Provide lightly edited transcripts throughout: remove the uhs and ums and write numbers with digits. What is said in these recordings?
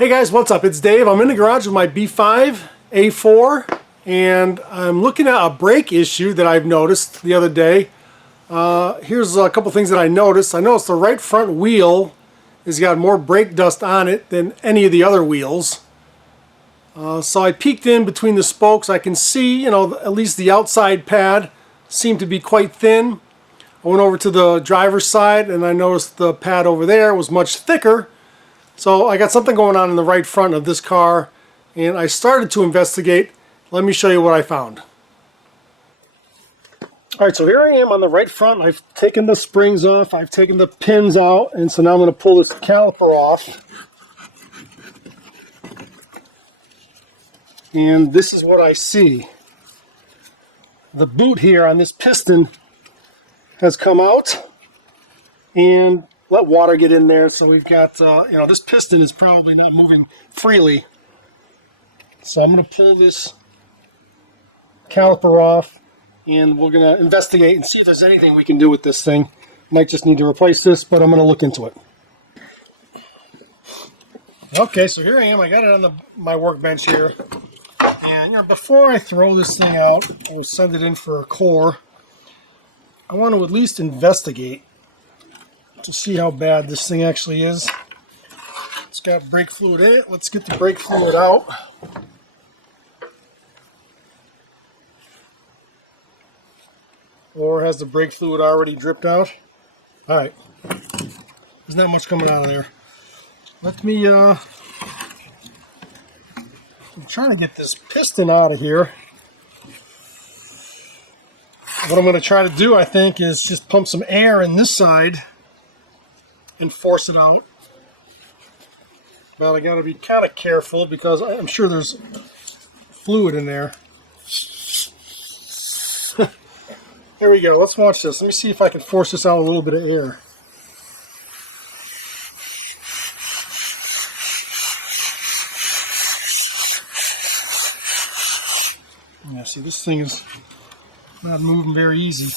Hey guys, what's up? It's Dave. I'm in the garage with my B5 A4 and I'm looking at a brake issue that I've noticed the other day. Here's a couple things that I noticed. I noticed the right front wheel has got more brake dust on it than any of the other wheels. So I peeked in between the spokes. I can see, at least the outside pad seemed to be quite thin. I went over to the driver's side and I noticed the pad over there was much thicker. So I got something going on in the right front of this car and I started to investigate. Let me show you what I found. Alright, so here I am on the right front. I've taken the springs off, I've taken the pins out, and so now I'm going to pull this caliper off. And this is what I see. The boot here on this piston has come out and let water get in there, so we've got, this piston is probably not moving freely. So I'm going to pull this caliper off and we're going to investigate and see if there's anything we can do with this thing. Might just need to replace this, but I'm going to look into it. Okay, so here I am. I got it on my workbench here. And before I throw this thing out or send it in for a core, I want to at least investigate to see how bad this thing actually is. It's got brake fluid in it. Let's get the brake fluid out. Or has the brake fluid already dripped out? Alright. There's not much coming out of there. Let me, I'm trying to get this piston out of here. What I'm going to try to do, I think, is just pump some air in this side and force it out. But I got to be kind of careful because I'm sure there's fluid in there. There we go. Let's watch this. Let me see if I can force this out a little bit of air. Yeah, see, this thing is not moving very easy.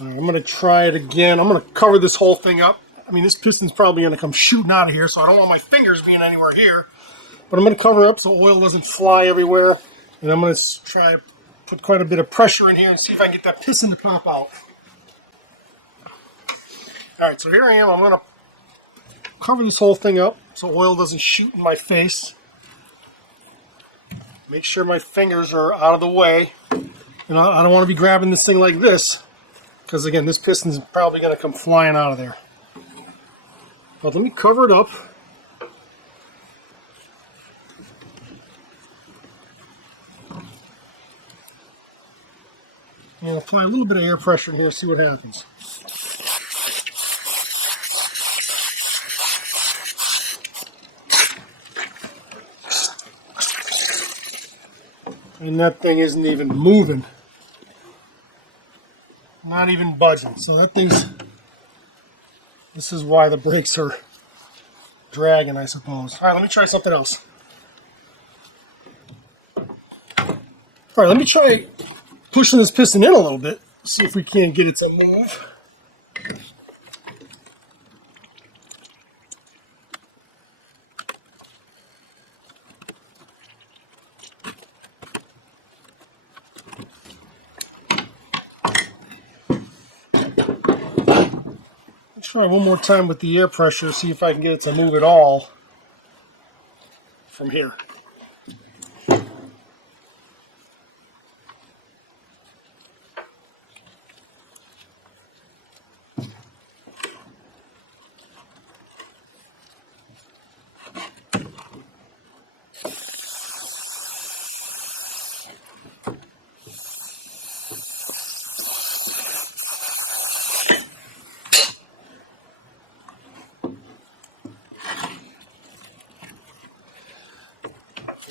I'm going to try it again. I'm going to cover this whole thing up. I mean, this piston's probably going to come shooting out of here, so I don't want my fingers being anywhere here. But I'm going to cover it up so oil doesn't fly everywhere. And I'm going to try to put quite a bit of pressure in here and see if I can get that piston to pop out. Alright, so here I am. I'm going to cover this whole thing up so oil doesn't shoot in my face. Make sure my fingers are out of the way. I don't want to be grabbing this thing like this, because again, this piston is probably going to come flying out of there. But let me cover it up. And apply a little bit of air pressure in here, see what happens. And that thing isn't even moving. Not even budging. So that thing's... This is why the brakes are dragging, I suppose. Alright, let me try something else. Alright, let me try pushing this piston in a little bit. See if we can't get it to move. Let's try one more time with the air pressure, see if I can get it to move at all from here.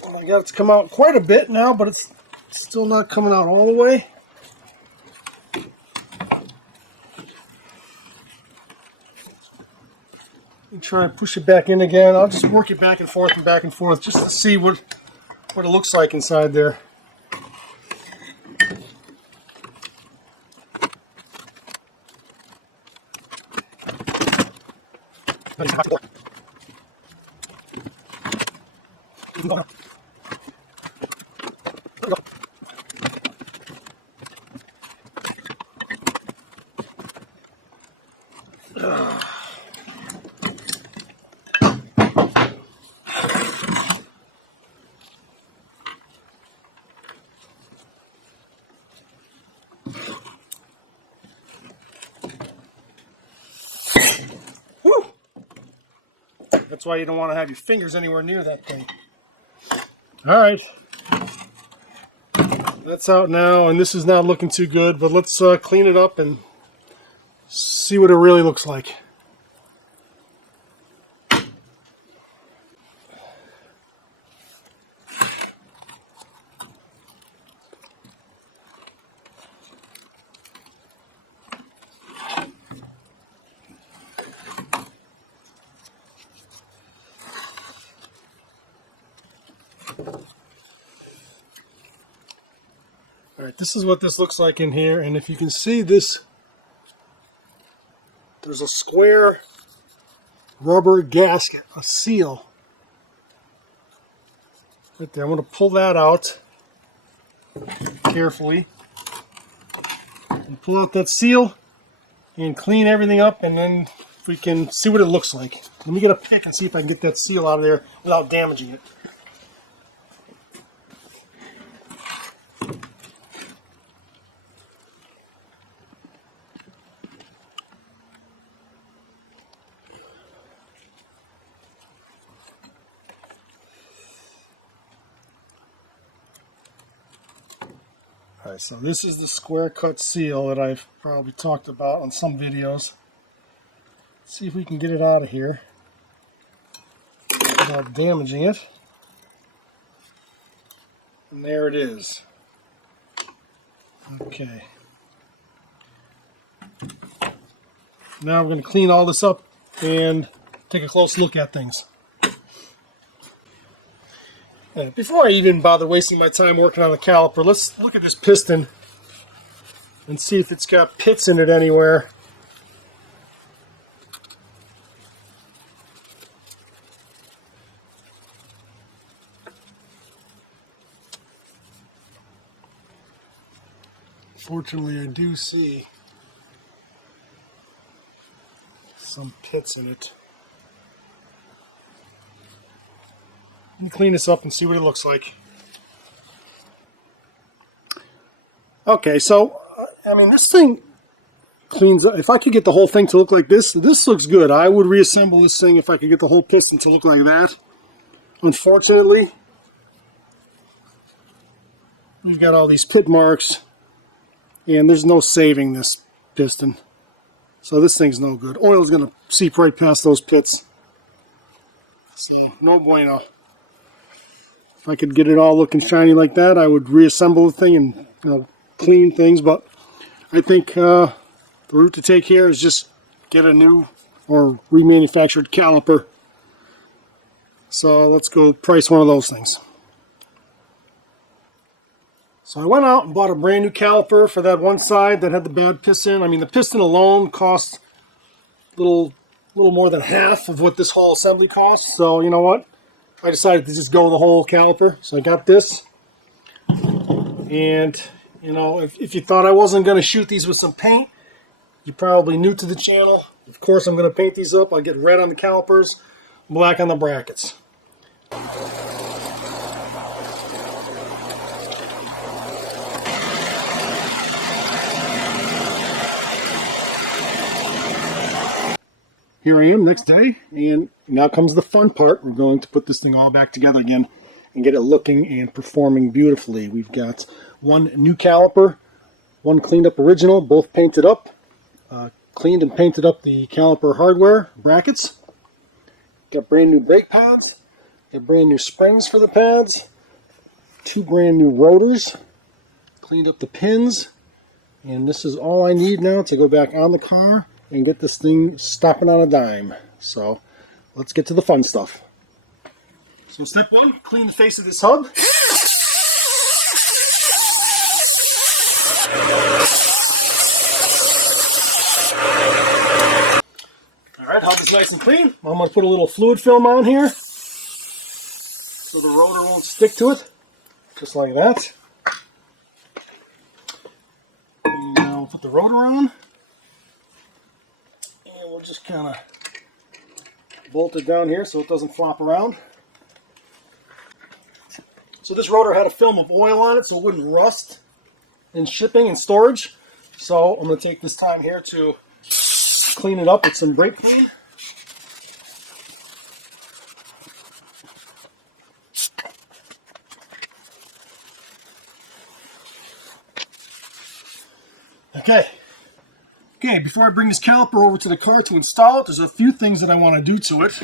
I got it to come out quite a bit now, but it's still not coming out all the way. try and push it back in again. I'll just work it back and forth just to see what it looks like inside there. That's why you don't want to have your fingers anywhere near that thing. Alright. That's out now, and this is not looking too good, but let's clean it up and see what it really looks like. Alright, this is what this looks like in here, and if you can see this, there's a square rubber gasket, a seal. Right there. I'm going to pull that out carefully and pull out that seal and clean everything up, and then we can see what it looks like. Let me get a pick and see if I can get that seal out of there without damaging it. Alright, so this is the square cut seal that I've probably talked about on some videos. Let's see if we can get it out of here without damaging it. And there it is. Okay. Now we're going to clean all this up and take a close look at things. Before I even bother wasting my time working on the caliper, let's look at this piston and see if it's got pits in it anywhere. Fortunately, I do see some pits in it. Let me clean this up and see what it looks like. Okay, so, I mean, this thing cleans up. If I could get the whole thing to look like this looks good. I would reassemble this thing if I could get the whole piston to look like that. Unfortunately, we've got all these pit marks, and there's no saving this piston. So this thing's no good. Oil's going to seep right past those pits. So, no bueno. If I could get it all looking shiny like that, I would reassemble the thing and clean things, but I think the route to take here is just get a new or remanufactured caliper. So let's go price one of those things. So I went out and bought a brand new caliper for that one side that had the bad piston. I mean, the piston alone cost a little more than half of what this whole assembly costs. So you know what? I decided to just go the whole caliper. So I got this. And, you know, if you thought I wasn't going to shoot these with some paint, you're probably new to the channel. Of course, I'm going to paint these up. I'll get red on the calipers, black on the brackets. Here I am next day, and now comes the fun part. We're going to put this thing all back together again and get it looking and performing beautifully. We've got one new caliper, one cleaned up original, both painted up. Cleaned and painted up the caliper hardware brackets. Got brand new brake pads. Got brand new springs for the pads. Two brand new rotors. Cleaned up the pins. And this is all I need now to go back on the car and get this thing stopping on a dime. So let's get to the fun stuff. So step one, clean the face of this hub. Alright, hub is nice and clean. I'm going to put a little fluid film on here so the rotor won't stick to it. Just like that. And now we'll put the rotor on. And we'll just kind of bolt it down here so it doesn't flop around. So this rotor had a film of oil on it so it wouldn't rust in shipping and storage. So I'm going to take this time here to clean it up with some brake clean. Okay, before I bring this caliper over to the car to install it, there's a few things that I want to do to it.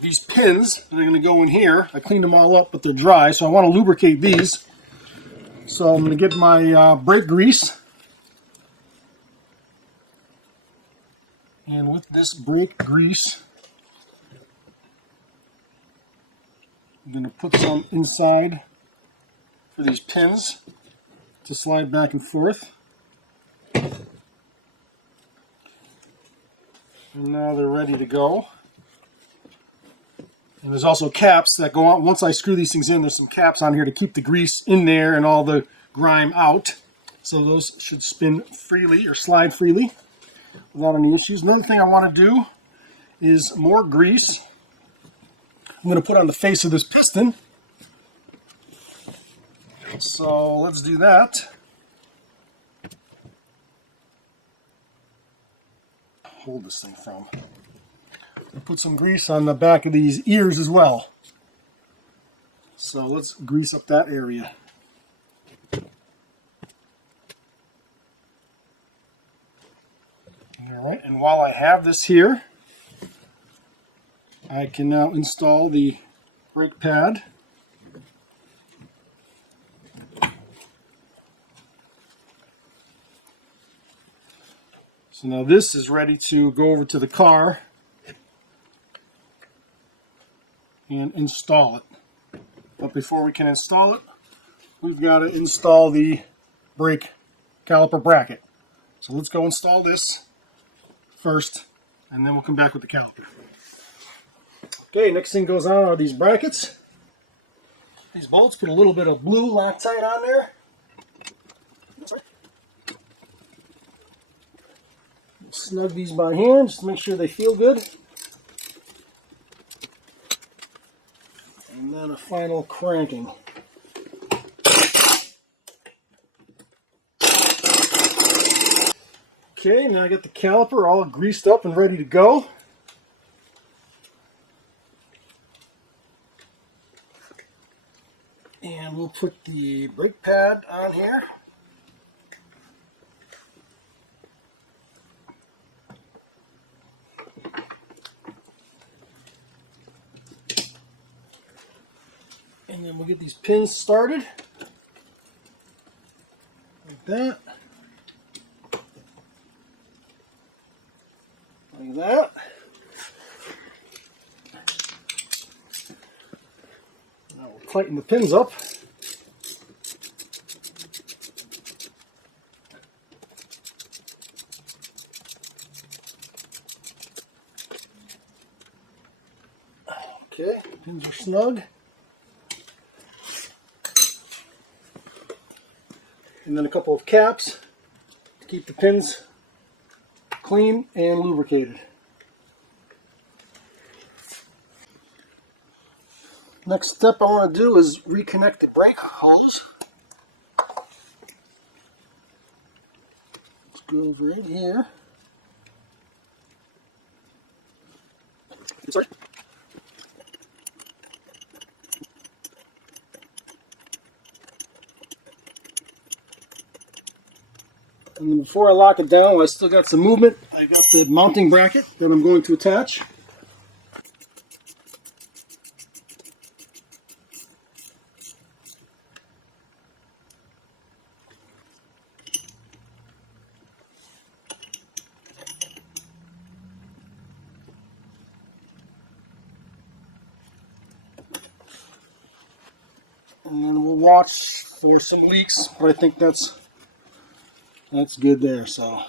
These pins that are going to go in here, I cleaned them all up, but they're dry, so I want to lubricate these. So I'm going to get my brake grease. And with this brake grease, I'm going to put some inside for these pins to slide back and forth. And now they're ready to go. And there's also caps that go on. Once I screw these things in, there's some caps on here to keep the grease in there and all the grime out. So those should spin freely or slide freely without any issues. Another thing I want to do is more grease. I'm going to put on the face of this piston. So let's do that. Hold this thing from. I'll put some grease on the back of these ears as well. So let's grease up that area. Alright, and while I have this here, I can now install the brake pad. So now this is ready to go over to the car and install it. But before we can install it, we've got to install the brake caliper bracket. So let's go install this first, and then we'll come back with the caliper. Okay, next thing goes on are these brackets. These bolts, put a little bit of blue Loctite on there. Snug these by hand just to make sure they feel good. And then a final cranking. Okay, now I got the caliper all greased up and ready to go. And we'll put the brake pad on here. And then we'll get these pins started. Like that. Like that. Now we'll tighten the pins up. Okay, pins are snug. And then a couple of caps to keep the pins clean and lubricated. Next step I want to do is reconnect the brake hose. Let's go over it here. Sorry. And then before I lock it down, I still got some movement. I got the mounting bracket that I'm going to attach. And then we'll watch for some leaks, but I think that's good there. So, all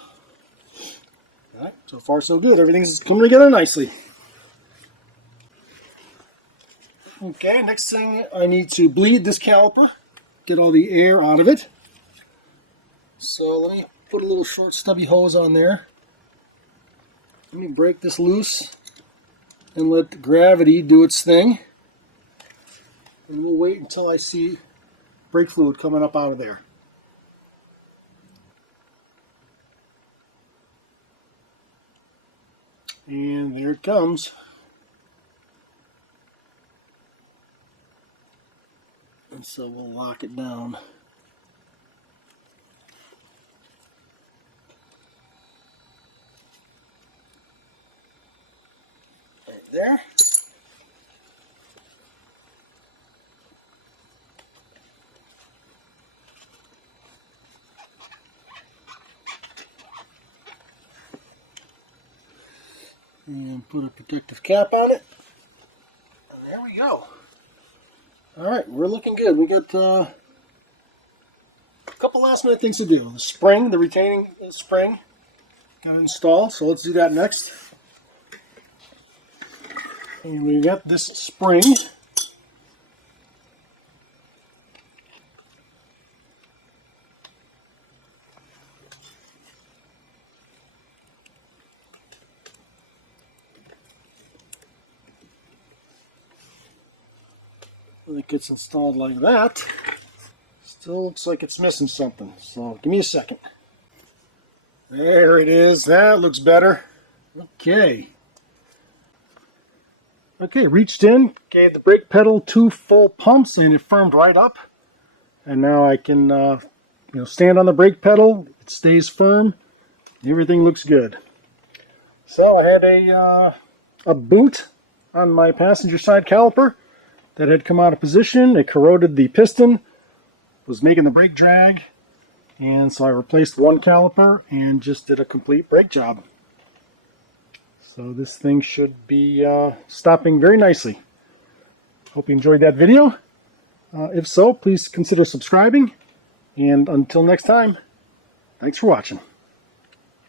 right, so far so good. Everything's coming together nicely. Okay, next thing, I need to bleed this caliper, get all the air out of it. So let me put a little short stubby hose on there. Let me break this loose and let gravity do its thing. And we'll wait until I see brake fluid coming up out of there. And there it comes. And so we'll lock it down. Right there. And put a protective cap on it. And there we go. Alright, we're looking good. We got a couple last minute things to do. The spring, the retaining spring, got to install, so let's do that next. And we got this spring. When it gets installed like that, still looks like it's missing something. So give me a second. There it is. That looks better. Okay. Okay, reached in, gave the brake pedal 2 full pumps, and it firmed right up. And now I can, stand on the brake pedal. It stays firm. Everything looks good. So I had a boot on my passenger side caliper that had come out of position. It corroded the piston, was making the brake drag, and so I replaced one caliper and just did a complete brake job. So this thing should be stopping very nicely. Hope you enjoyed that video. If so, please consider subscribing, and until next time, thanks for watching.